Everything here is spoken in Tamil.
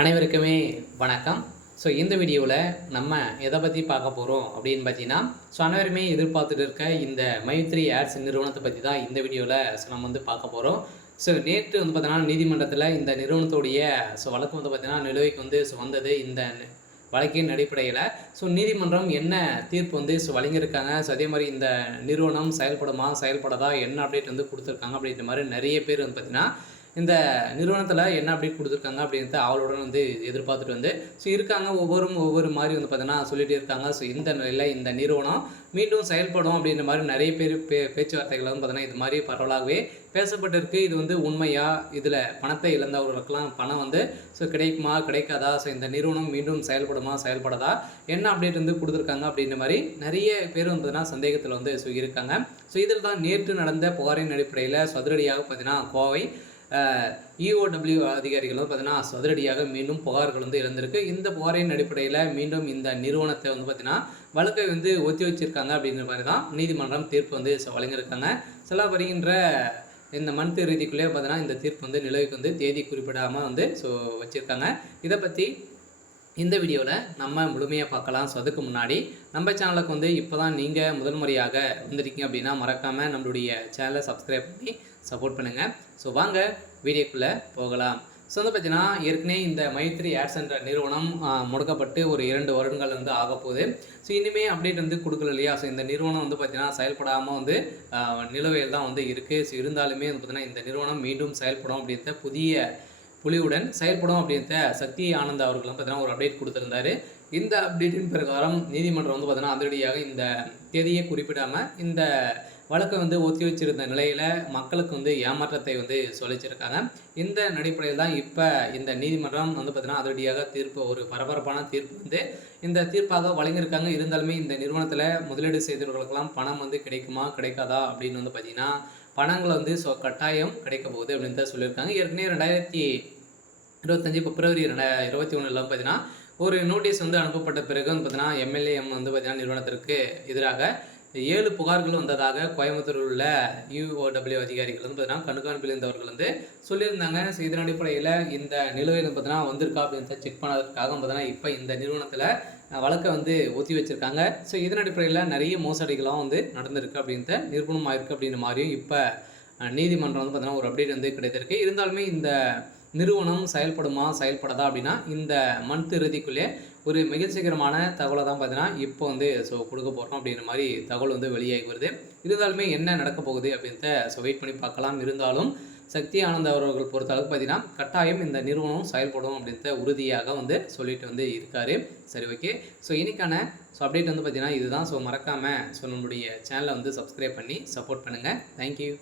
அனைவருக்குமே வணக்கம். இந்த வீடியோவில் நம்ம எதை பற்றி பார்க்க போகிறோம் அப்படின்னு பார்த்தீங்கன்னா, அனைவருமே எதிர்பார்த்துட்டு இருக்க இந்த மைத்ரி ஆட்ஸ் நிறுவனத்தை பற்றி தான் இந்த வீடியோவில் நம்ம வந்து பார்க்க போகிறோம். நேற்று வந்து பார்த்தீங்கன்னா நீதிமன்றத்தில் இந்த நிறுவனத்துடைய வழக்கு வந்து பார்த்தீங்கன்னா நிலுவைக்கு வந்து வந்தது. இந்த வழக்கின் அடிப்படையில் நீதிமன்றம் என்ன தீர்ப்பு வந்து வழங்கியிருக்காங்க. அதே மாதிரி இந்த நிறுவனம் செயல்படுமா செயல்படாதா என்ன அப்டேட் வந்து கொடுத்துருக்காங்க அப்படின்ற மாதிரி நிறைய பேர் வந்து பார்த்தீங்கன்னா இந்த நிறுவனத்தில் என்ன அப்டேட் கொடுத்துருக்காங்க அப்படின்ட்டு அவளுடன் வந்து எதிர்பார்த்துட்டு வந்து இருக்காங்க. ஒவ்வொரு மாதிரி வந்து பார்த்தீங்கன்னா சொல்லிகிட்டே இருக்காங்க. இந்த நிலையில் இந்த நிறுவனம் மீண்டும் செயல்படும் அப்படின்ற மாதிரி நிறைய பேர் பேச்சுவார்த்தைகள் வந்து பார்த்தீங்கன்னா இது மாதிரி பரவலாகவே பேசப்பட்டிருக்கு. இது வந்து உண்மையா, இதில் பணத்தை இழந்தவர்களுக்கெல்லாம் பணம் வந்து கிடைக்குமா கிடைக்காதா, இந்த நிறுவனம் மீண்டும் செயல்படுமா செயல்படாதா என்ன அப்டேட் வந்து கொடுத்துருக்காங்க அப்படின்ற மாதிரி நிறைய பேர் வந்து பார்த்தீங்கன்னா சந்தேகத்தில் வந்து இருக்காங்க. இதில் தான் நேற்று நடந்த புகாரின் அடிப்படையில் அதிரடியாக பார்த்தீங்கன்னா கோவை EOW அதிகாரிகள் வந்து பார்த்தீங்கன்னா சதுரடியாக மீண்டும் புகார்கள் வந்து இழந்திருக்கு. இந்த புகாரின் அடிப்படையில் மீண்டும் இந்த நிறுவனத்தை வந்து பார்த்தீங்கன்னா வழக்கை வந்து ஒத்தி வச்சிருக்காங்க அப்படின்ற மாதிரி தான் நீதிமன்றம் தீர்ப்பு வந்து வழங்கியிருக்காங்க. வருகின்ற இந்த மந்த் இறுதிக்குள்ளே பார்த்தீங்கன்னா இந்த தீர்ப்பு வந்து நிலுவைக்கு வந்து தேதி குறிப்பிடாமல் வந்து வச்சுருக்காங்க. இதை பற்றி இந்த வீடியோவில் நம்ம முழுமையாக பார்க்கலாம். அதுக்கு முன்னாடி நம்ம சேனலுக்கு வந்து இப்போ தான் நீங்கள் முதல் முறையாக வந்திருக்கீங்க அப்படின்னா மறக்காமல் நம்மளுடைய சேனலை சப்ஸ்கிரைப் பண்ணி சப்போர்ட் பண்ணுங்கள். வாங்க வீடியோக்குள்ளே போகலாம். வந்து பார்த்தீங்கன்னா ஏற்கனவே இந்த மைத்ரி ஆட்ஸ் என்ற நிறுவனம் முடக்கப்பட்டு ஒரு 2 வருடங்கள் வந்து ஆக போகுது. இனிமேல் அப்டேட் வந்து கொடுக்கல இல்லையா. இந்த நிறுவனம் வந்து பார்த்தீங்கன்னா செயல்படாமல் வந்து நிலுவையில் தான் வந்து இருக்குது. இருந்தாலுமே வந்து பார்த்தீங்கன்னா இந்த நிறுவனம் மீண்டும் செயல்படும் அப்படின்ற புதிய புலியுடன் செயல்படும் அப்படின்ற சக்தி ஆனந்த் அவர்கள் பார்த்தீங்கன்னா ஒரு அப்டேட் கொடுத்துருந்தாரு. இந்த அப்டேட்டின் பிரகாரம் நீதிமன்றம் வந்து பார்த்தீங்கன்னா அதிரடியாக இந்த தேதியை குறிப்பிடாமல் இந்த வழக்கை வந்து ஒத்தி வச்சிருந்த நிலையில் மக்களுக்கு வந்து ஏமாற்றத்தை வந்து சொல்லிச்சிருக்காங்க. இந்த அடிப்படையில் தான் இப்போ இந்த நீதிமன்றம் வந்து பார்த்தீங்கன்னா அதிரடியாக தீர்ப்பு, ஒரு பரபரப்பான தீர்ப்பு வந்து இந்த தீர்ப்பாக வழங்கியிருக்காங்க. இருந்தாலுமே இந்த நிறுவனத்தில் முதலீடு செய்தவர்களுக்கெல்லாம் பணம் வந்து கிடைக்குமா கிடைக்காதா அப்படின்னு வந்து பார்த்தீங்கன்னா பணங்கள் வந்து கட்டாயம் கிடைக்க போகுது அப்படின்னு தான் சொல்லியிருக்காங்க. ஏற்கனவே 2025 பிப்ரவரி 2021 பார்த்தீங்கன்னா ஒரு நோட்டீஸ் வந்து அனுப்பப்பட்ட பிறகு வந்து பார்த்தீங்கன்னா MLAM வந்து பார்த்தீங்கன்னா நிறுவனத்திற்கு எதிராக 7 புகார்கள் வந்ததாக கோயம்புத்தூரில் உள்ள EOW அதிகாரிகள் வந்து பார்த்தீங்கன்னா கண்காணிப்பில் இருந்தவர்கள் வந்து சொல்லியிருந்தாங்க. இதன் அடிப்படையில் இந்த நிலுவையில் பார்த்தீங்கன்னா வந்திருக்கா அப்படின்னு செக் பண்ணதற்காக பார்த்தீங்கன்னா இப்போ இந்த நிறுவனத்தில் வழக்கை வந்து ஒத்தி வச்சுருக்காங்க. இதன் அடிப்படையில் நிறைய மோசடிகளாக வந்து நடந்திருக்கு அப்படின்ட்டு நிரூபணமாக இருக்குது அப்படின்ற மாதிரியும் இப்போ நீதிமன்றம் வந்து பார்த்தீங்கன்னா ஒரு அப்டேட் வந்து கிடைத்திருக்கு. இருந்தாலுமே இந்த நிறுவனம் செயல்படுமா செயல்படாதா அப்படின்னா இந்த மந்த் இறுதிக்குள்ளே ஒரு மகிழ்ச்சிகரமான தகவலை தான் பார்த்தீங்கன்னா இப்போ வந்து கொடுக்க போகிறோம் அப்படின்ற மாதிரி தகவல் வந்து வெளியாகி வருது. இருந்தாலுமே என்ன நடக்க போகுது அப்படின்ட்டு வெயிட் பண்ணி பார்க்கலாம். இருந்தாலும் சக்தி ஆனந்த் அவர்கள் பொறுத்தளவுக்கு பார்த்தீங்கன்னா கட்டாயம் இந்த நிறுவனம் செயல்படும் அப்படின்ட்டு உறுதியாக வந்து சொல்லிட்டு வந்து இருக்காரு. சரி, ஓகே. இன்னைக்கான அப்டேட் வந்து பார்த்தீங்கன்னா இதுதான். மறக்காமல் நம்மளுடைய சேனலை வந்து சப்ஸ்கிரைப் பண்ணி சப்போர்ட் பண்ணுங்கள். தேங்க்யூ.